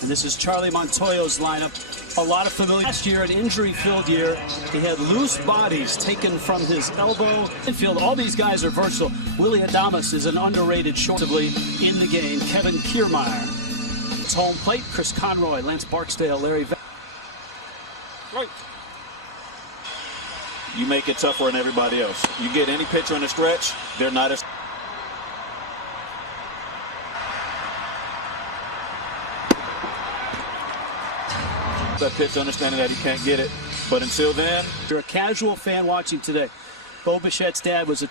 And this is Charlie Montoyo's lineup. A lot of familiar. Last year, an injury-filled year. He had loose bodies taken from his elbow. Infield, all these guys are versatile. Willie Adames is an underrated short in the game. Kevin Kiermaier. It's home plate. Chris Conroy, Lance Barksdale, Larry. Right. You make it tougher on everybody else. You get any pitcher on the stretch, they're not as. That pitch, understanding that he can't get it, but until then, you're a casual fan watching today. Bo Bichette's dad was a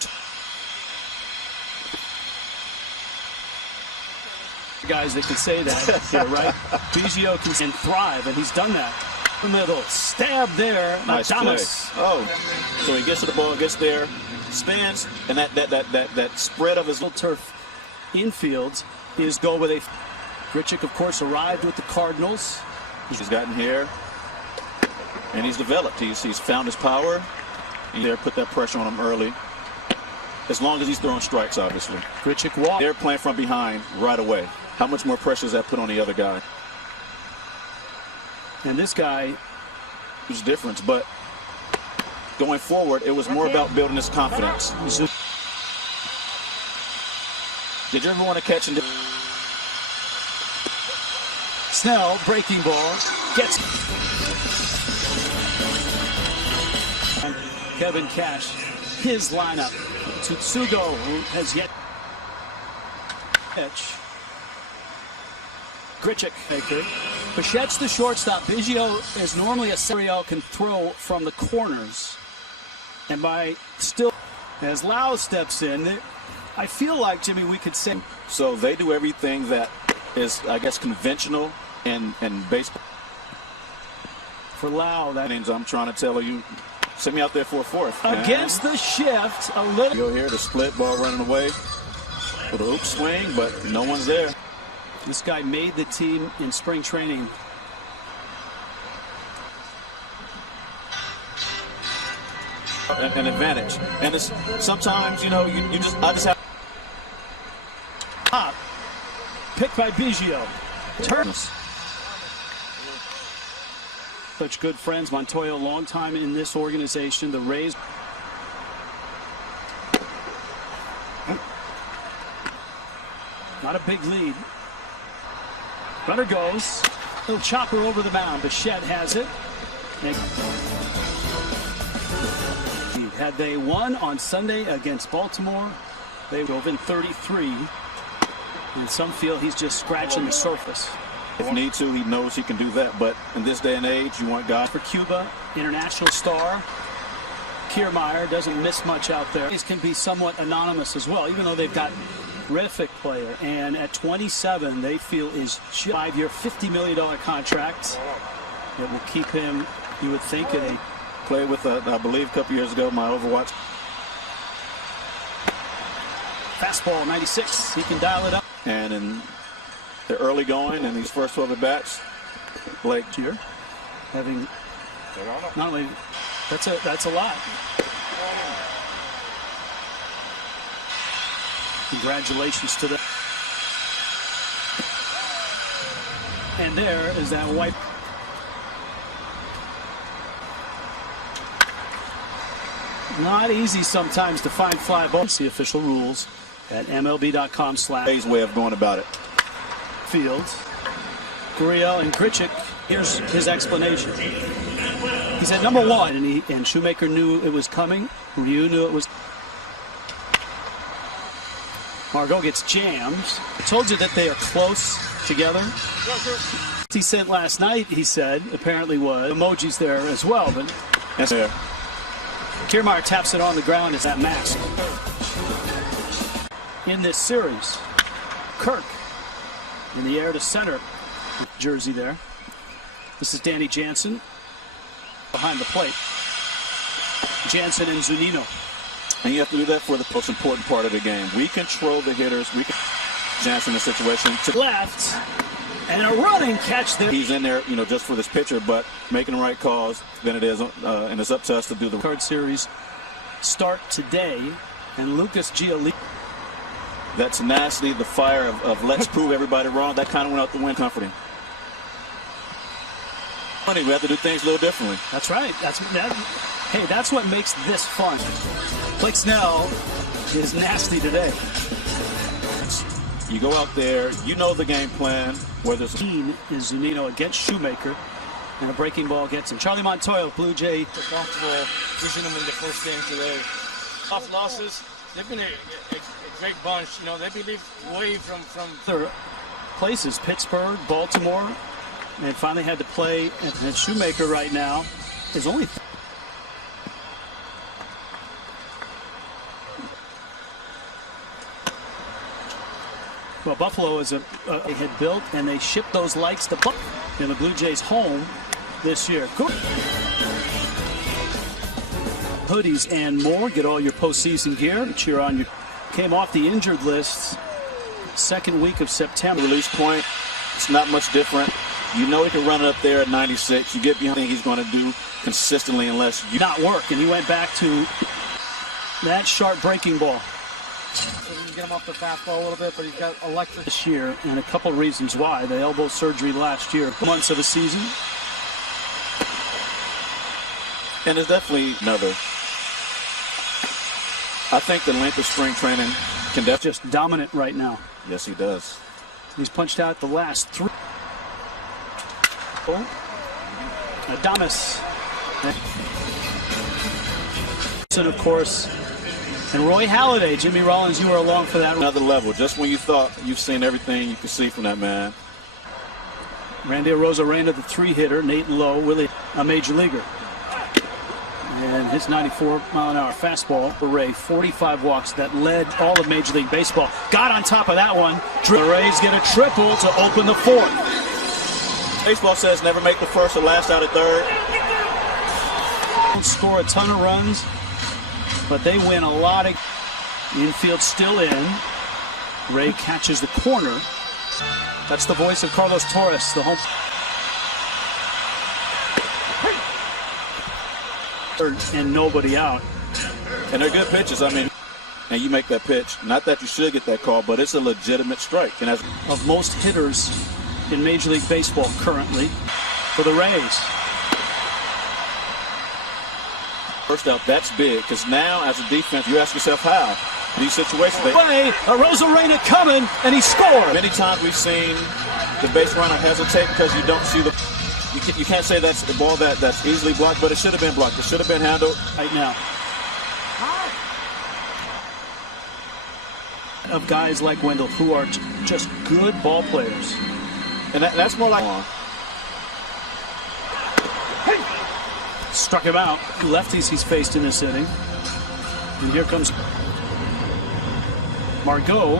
guys that can say that here, right? Biggio can thrive, and he's done that. The middle stab there. Nice play. Oh, so he gets to the ball, gets there, stands, and that spread of his little turf infield is go with a. Grichuk, of course, arrived with the Cardinals. He's gotten here, and he's developed. He's found his power. And there, put that pressure on him early. As long as he's throwing strikes, obviously. Grichuk walked. They're playing from behind right away. How much more pressure does that put on the other guy? And this guy, there's a difference, but going forward, it was more about building his confidence. Did you ever want to catch and? Snell, breaking ball, gets Kevin Cash, his lineup. Tsutsugo, who has yet pitch. Grichuk, maker. Bichette's the shortstop. Biggio is normally a serial, can throw from the corners. And by still, as Lau steps in, I feel like, Jimmy, we could say. So they do everything that is, I guess, conventional and baseball. For Lau, that means I'm trying to tell you, send me out there for a fourth. Against the shift, a little. Go here, the split ball running away. With a hoop swing, but no one's there. This guy made the team in spring training. An advantage. And it's sometimes, you know, I just have. Picked by Biggio. Turns. Such good friends. Montoyo, long time in this organization. The Rays. Not a big lead. Runner goes. Little chopper over the mound. Bichette has it. Had they won on Sunday against Baltimore, they drove in 33. And some feel he's just scratching the surface. If need to, he knows he can do that. But in this day and age, you want guys. For Cuba, international star. Kiermaier doesn't miss much out there. These can be somewhat anonymous as well, even though they've got terrific player. And at 27, they feel is a 5-year, $50 million contract that will keep him, you would think, in a. Played with, I believe, a couple years ago, my Overwatch. Fastball, 96. He can dial it up. And in the early going in these first 12 at-bats, Blake here, having not only that's a lot. Congratulations to them. And there is that white. Not easy sometimes to find fly balls. The official rules at MLB.com/. His way of going about it. Fields, Gurriel, and Grichuk. Here's his explanation. He said, number one, and Shoemaker knew it was coming. Ryu knew it was. Margot gets jammed. I told you that they are close together. He sent last night, he said, apparently was. Emojis there as well, but. Yes, sir. Kiermaier taps it on the ground as that mask. In this series, Kirk in the air to center. Jersey there. This is Danny Jansen behind the plate. Jansen and Zunino. And you have to do that for the most important part of the game. We control the hitters. We can Jansen in the situation. To left. And a running catch there. He's in there, you know, just for this pitcher, but making the right calls than it is, and it's up to us to do the card series start today. And Lucas Giolito. That tenacity, the fire of let's prove everybody wrong, that kind of went out the wind comforting. Funny, we have to do things a little differently. That's right. Hey, that's what makes this fun. Blake Snell is nasty today. You go out there, you know the game plan. Whether it's is Zunino against Shoemaker, and a breaking ball gets him. Charlie Montoya, Blue Jay. Comfortable losing them in the first game today. Tough losses. They've been a great bunch. You know, they believe way from other places, Pittsburgh, Baltimore, and finally had to play. And Shoemaker right now is only. Well, Buffalo is they had built, and they shipped those lights to in the Blue Jays' home this year. Cool. Hoodies and more. Get all your postseason gear. Cheer on you. Came off the injured list second week of September. Release point, it's not much different. You know he can run it up there at 96. You get behind, he's going to do consistently unless you not work. And he went back to that sharp breaking ball. So we can get him off the fastball a little bit, but he's got electric this year, and a couple reasons why. The elbow surgery last year, months of a season. And there's definitely another. I think the length of spring training can definitely just dominant right now. Yes, he does. He's punched out the last three. Adames. And of course, and Roy Halladay. Jimmy Rollins, you were along for that. Another level, just when you thought you've seen everything you could see from that man. Randy Arozarena, the three-hitter. Nate Lowe, Willie, a major leaguer. And his 94-mile-an-hour fastball for Ray, 45 walks that led all of Major League Baseball. Got on top of that one. The Rays get a triple to open the fourth. Baseball says never make the first or last out at third. Don't score a ton of runs, but they win a lot of. Infield still in. Ray catches the corner. That's the voice of Carlos Torres, the home. And nobody out. And they're good pitches. I mean, and you make that pitch. Not that you should get that call, but it's a legitimate strike. And as of most hitters in Major League Baseball currently for the Rays. First out, that's big, because now as a defense, you ask yourself how. These situations, Play, Arozarena coming, and he scored. Many times we've seen the base runner hesitate because you don't see the. You can't say that's the ball that's easily blocked, but it should have been blocked. It should have been handled. Right now. Of guys like Wendell who are just good ball players. And that's more like. Struck him out. Lefties he's faced in this inning. And here comes Margot.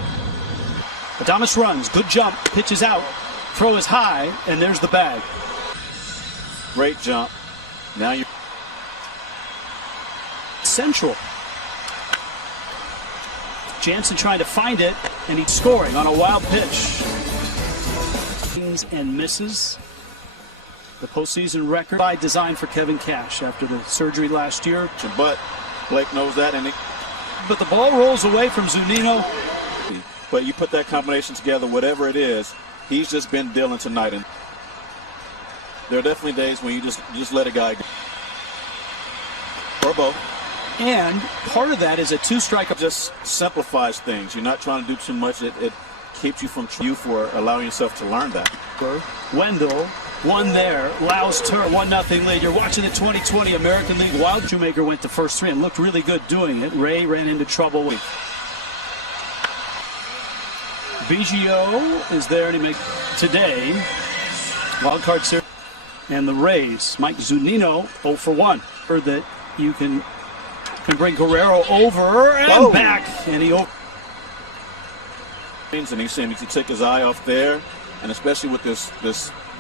Adames runs. Good jump. Pitches out. Throw is high. And there's the bag. Great jump. Now you're central. Jansen trying to find it, and he's scoring on a wild pitch. And misses. The postseason record by design for Kevin Cash after the surgery last year. But Blake knows that, but the ball rolls away from Zunino. But you put that combination together, whatever it is, he's just been dealing tonight. And there are definitely days when you just let a guy go. Or both. And part of that is a two-strike. Just simplifies things. You're not trying to do too much. It keeps you from you for allowing yourself to learn that. Wendell, one there. Lau's turn, 1-0 lead. You're watching the 2020 American League Wild. Shoemaker went the first three and looked really good doing it. Ray ran into trouble with. Biggio is there to make today. Wild card series. And the Rays, Mike Zunino, 0 for 1. Heard that you can bring Guerrero over and back, and he. And he's saying he can take his eye off there, and especially with this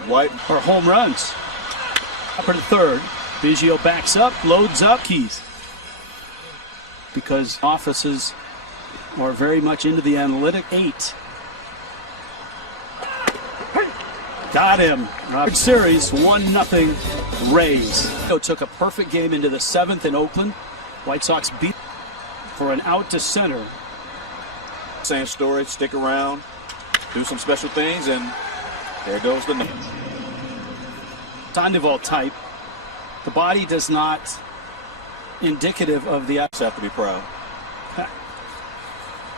white or home runs. Upper to third, Biggio backs up, loads up, keys. Because offices are very much into the analytic. 8. Got him. Series 1-0 Rays. Took a perfect game into the 7th in Oakland. White Sox beat for an out to center. Same story. Stick around, do some special things, and there goes the. Sandoval type. The body does not indicative of the. Have to be proud.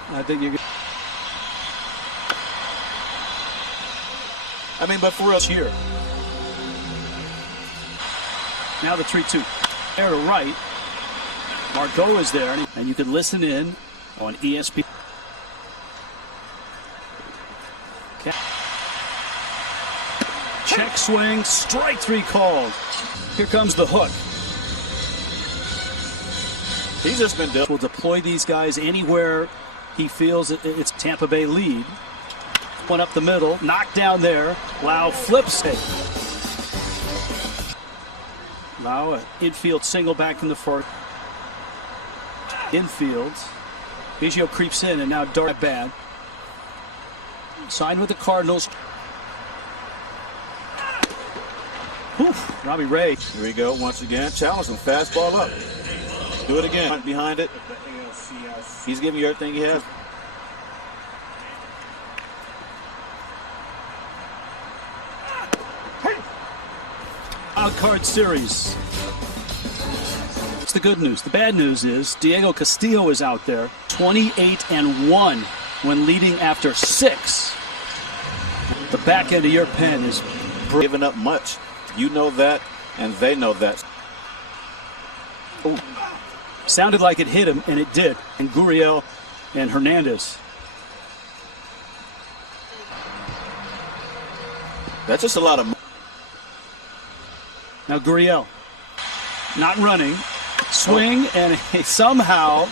I think you. I mean, but for us Here. Now the 3-2. There to right. Margot is there, and you can listen in on ESPN. Okay. Check swing, strike 3 called. Here comes the hook. he's just been Will deploy these guys anywhere he feels it's Tampa Bay lead. One up the middle, knocked down there. Lau flips it. Lau, an infield single back in the first. Infield. Biggio creeps in, and now Dart bad. Signed with the Cardinals. Oof, Robbie Ray. Here we go once again. Challenge him. Fastball up. Do it again. Behind it. He's giving you everything he has. Wild card series. It's the good news. The bad news is Diego Castillo is out there, 28-1 when leading after 6. The back end of your pen is Giving up much. You know that, and they know that. Ooh. Sounded like it hit him, and it did. And Gurriel and Hernandez. That's just a lot of. Now Gurriel, not running, swing, and somehow.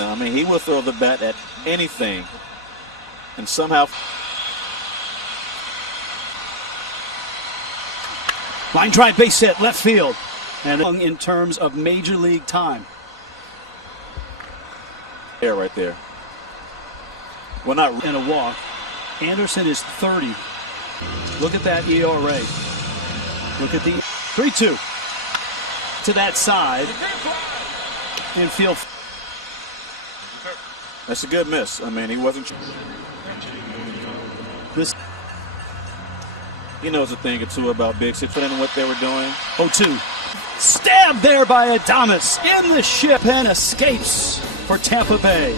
I mean, he will throw the bat at anything, and somehow. Line drive, base hit, left field. And in terms of major league time. Air right there. Well, not. In a walk. Anderson is 30. Look at that ERA. Look at the 3-2 to that side. Infield. That's a good miss. I mean, he wasn't. This He knows a thing or two about big situations and what they were doing. 0-2. Stabbed there by Adames in the ship and escapes for Tampa Bay.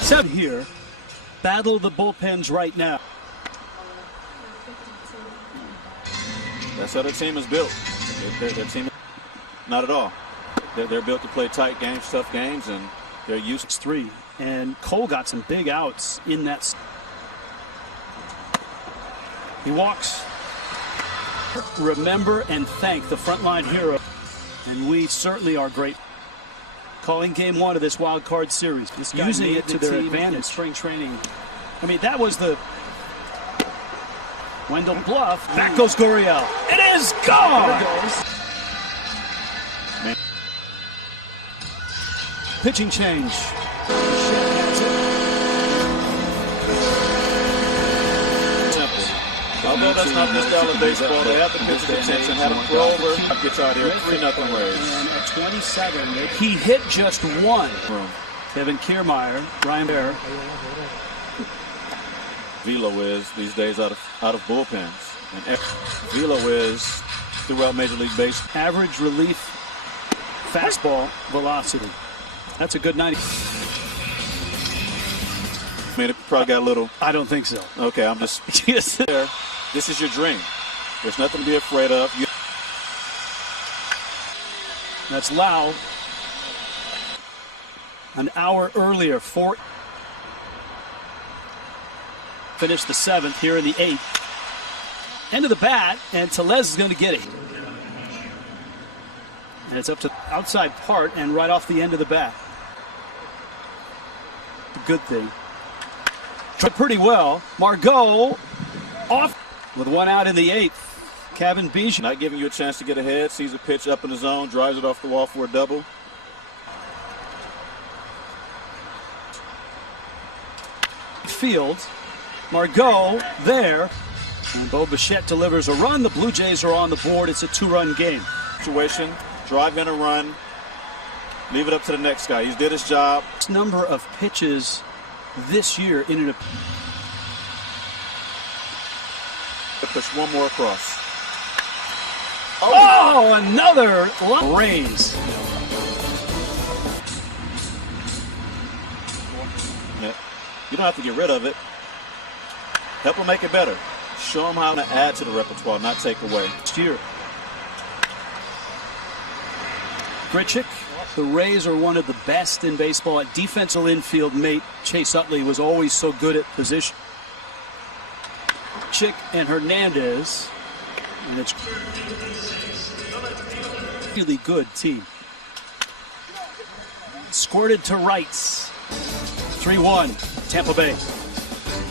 7 here. Battle of the bullpens right now. That's how their team is built. Their team, not at all. They're built to play tight games, tough games, and they're used to 3. And Cole got some big outs in that. He walks. Remember and thank the frontline hero. And we certainly are great. Calling game 1 of this wild card series. Using it to their advantage. Spring training. I mean, that was the Wendell bluff. Back goes Gurriel. It is gone! There it goes. Man. Pitching change. Although that's not the style of baseball, they have to pitch his attention, have him throw over, gets out here, 3-0 Rays. And at 27, he hit just 1. Kevin Kiermaier, Ryan Bear. Velo is these days out of bullpens, and Velo is throughout Major League Baseball. Average relief fastball velocity. That's a good 90. I mean, it probably got a little. I don't think so. Okay, I'm just there. This is your dream. There's nothing to be afraid of. That's Lau. An hour earlier, finished the 7th here in the 8th. End of the bat, and Tellez is going to get it. And it's up to the outside part and right off the end of the bat. The good thing. Tried pretty well. Margot off with 1 out in the 8th. Kevin Biggio. Not giving you a chance to get ahead. Sees a pitch up in the zone, drives it off the wall for a double. Field. Margot there. And Bo Bichette delivers a run. The Blue Jays are on the board. It's a 2-run game. Situation, drive in a run, leave it up to the next guy. He did his job. Number of pitches this year in an Push one more across. Oh, another raise. Yeah. You don't have to get rid of it. Help them make it better. Show them how to add to the repertoire, not take away. Steer. Gritchick. The Rays are one of the best in baseball at defensive infield. Mate Chase Utley was always so good at position. Chick and Hernandez. And it's really good team. Squirted to rights. 3-1, Tampa Bay.